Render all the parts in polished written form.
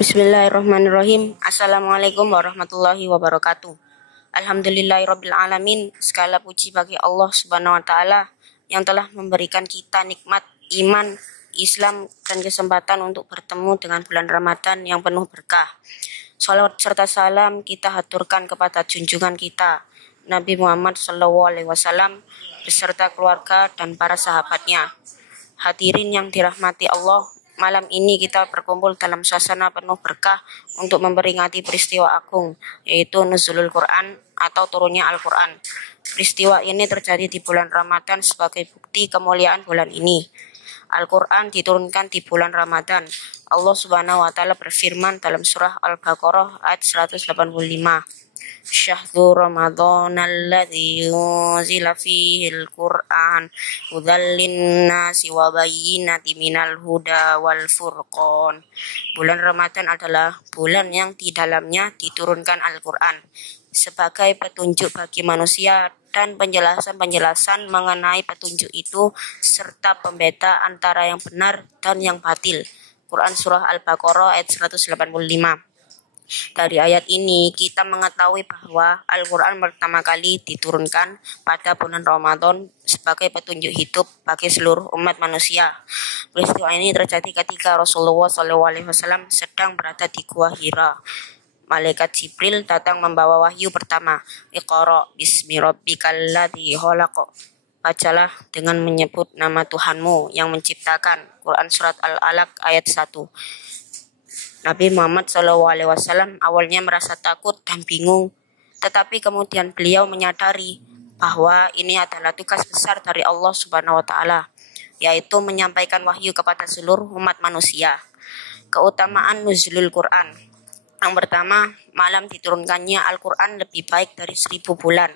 Bismillahirrahmanirrahim. Assalamualaikum warahmatullahi wabarakatuh. Alhamdulillahirabbil alamin. Segala puji bagi Allah Subhanahu wa taala yang telah memberikan kita nikmat iman, Islam dan kesempatan untuk bertemu dengan bulan Ramadan yang penuh berkah. Salawat serta salam kita haturkan kepada junjungan kita Nabi Muhammad SAW beserta keluarga dan para sahabatnya. Hadirin yang dirahmati Allah, malam ini kita berkumpul dalam suasana penuh berkah untuk memperingati peristiwa agung, yaitu Nuzulul Quran atau turunnya Al-Quran. Peristiwa ini terjadi di bulan Ramadan sebagai bukti kemuliaan bulan ini. Al-Quran diturunkan di bulan Ramadan. Allah Subhanahu wa taala berfirman dalam surah Al-Baqarah ayat 185. Syahrul Ramadan alladzi unzila fihil Qur'an hudan linnasi wa bayyinatin minal huda wal furqan. Bulan Ramadan adalah bulan yang di dalamnya diturunkan Al-Qur'an sebagai petunjuk bagi manusia dan penjelasan-penjelasan mengenai petunjuk itu serta pembeda antara yang benar dan yang batil. Quran surah Al-Baqarah ayat 185. Dari ayat ini kita mengetahui bahwa Al-Quran pertama kali diturunkan pada bulan Ramadan sebagai petunjuk hidup bagi seluruh umat manusia. Peristiwa ini terjadi ketika Rasulullah SAW sedang berada di Gua Hira. Malaikat Jibril datang membawa wahyu pertama. Iqra bismi rabbikal ladzi khalaq. Bacalah dengan menyebut nama Tuhanmu yang menciptakan. Quran surat Al-Alaq ayat 1. Nabi Muhammad SAW awalnya merasa takut dan bingung, tetapi kemudian beliau menyadari bahwa ini adalah tugas besar dari Allah Subhanahu wa taala, yaitu menyampaikan wahyu kepada seluruh umat manusia. Keutamaan Nuzulul Quran. Yang pertama, malam diturunkannya Al-Quran lebih baik dari 1000 bulan.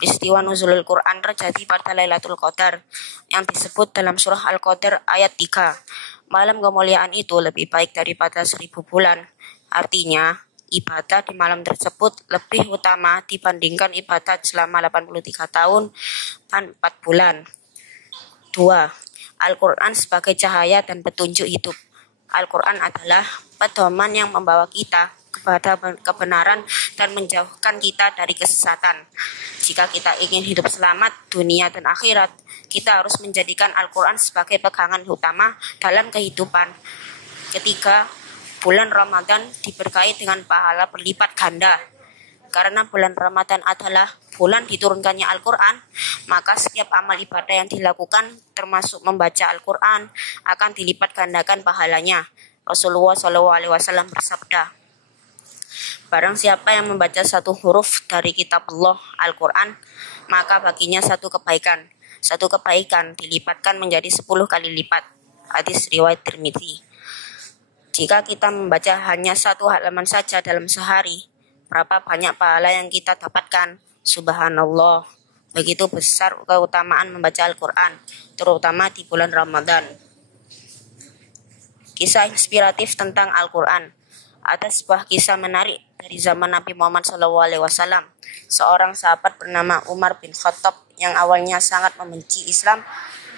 Peristiwa Nuzulul Quran terjadi pada Lailatul Qadar yang disebut dalam surah Al-Qadar ayat 3. Malam kemuliaan itu lebih baik daripada 1000 bulan. Artinya, ibadah di malam tersebut lebih utama dibandingkan ibadah selama 83 tahun dan 4 bulan. 2. Al-Quran sebagai cahaya dan petunjuk hidup. Al-Quran adalah pedoman yang membawa kita kepada kebenaran dan menjauhkan kita dari kesesatan. Jika kita ingin hidup selamat dunia dan akhirat, kita harus menjadikan Al-Quran sebagai pegangan utama dalam kehidupan. Ketiga, bulan Ramadan diberkahi dengan pahala berlipat ganda. Karena bulan Ramadan adalah bulan diturunkannya Al-Quran, maka setiap amal ibadah yang dilakukan, termasuk membaca Al-Quran, akan dilipat gandakan pahalanya. Rasulullah SAW bersabda, barang siapa yang membaca satu huruf dari kitab Allah, Al-Quran, maka baginya satu kebaikan. Satu kebaikan dilipatkan menjadi 10 kali lipat. Hadis riwayat Tirmidzi. Jika kita membaca hanya satu halaman saja dalam sehari, berapa banyak pahala yang kita dapatkan? Subhanallah. Begitu besar keutamaan membaca Al-Quran, terutama di bulan Ramadan. Kisah inspiratif tentang Al-Quran. Ada sebuah kisah menarik dari zaman Nabi Muhammad SAW. Seorang sahabat bernama Umar bin Khattab yang awalnya sangat membenci Islam,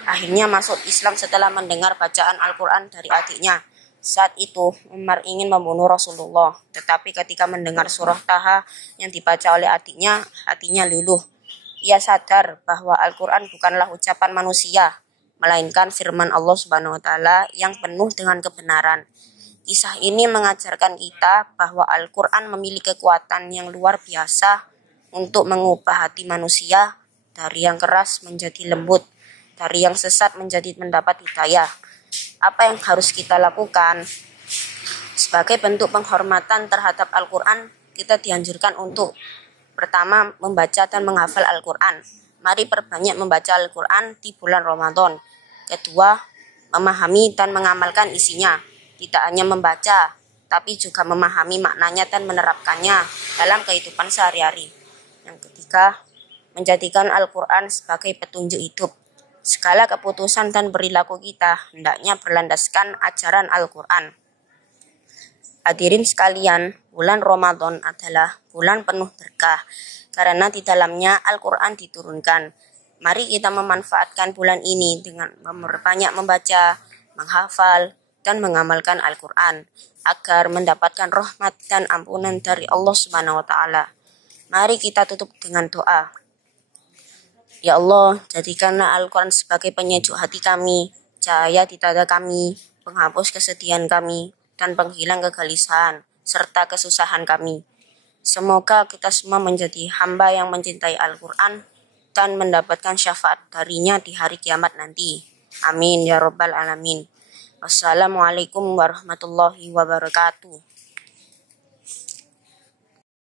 akhirnya masuk Islam setelah mendengar bacaan Al-Quran dari adiknya. Saat itu Umar ingin membunuh Rasulullah, tetapi ketika mendengar surah Taha yang dibaca oleh adiknya, hatinya luluh. Ia sadar bahwa Al-Quran bukanlah ucapan manusia, melainkan firman Allah Subhanahu wa taala yang penuh dengan kebenaran. Kisah ini mengajarkan kita bahwa Al-Quran memiliki kekuatan yang luar biasa untuk mengubah hati manusia dari yang keras menjadi lembut, dari yang sesat menjadi mendapat hidayah. Apa yang harus kita lakukan? Sebagai bentuk penghormatan terhadap Al-Quran, kita dianjurkan untuk pertama, membaca dan menghafal Al-Quran. Mari perbanyak membaca Al-Quran di bulan Ramadan. Kedua, memahami dan mengamalkan isinya. Tidak hanya membaca, tapi juga memahami maknanya dan menerapkannya dalam kehidupan sehari-hari. Yang ketiga, menjadikan Al-Quran sebagai petunjuk hidup. Segala keputusan dan perilaku kita hendaknya berlandaskan ajaran Al-Quran. Hadirin sekalian, bulan Ramadan adalah bulan penuh berkah, karena di dalamnya Al-Quran diturunkan. Mari kita memanfaatkan bulan ini dengan memperbanyak membaca, menghafal, dan mengamalkan Al-Quran agar mendapatkan rahmat dan ampunan dari Allah Subhanahu wa Ta'ala. Mari kita tutup dengan doa. Ya Allah, jadikanlah Al-Quran sebagai penyejuk hati kami, cahaya di dada kami, penghapus kesedihan kami, dan penghilang kegelisahan serta kesusahan kami. Semoga kita semua menjadi hamba yang mencintai Al-Quran dan mendapatkan syafaat darinya di hari kiamat nanti. Amin ya rabbal alamin. Wassalamualaikum warahmatullahi wabarakatuh.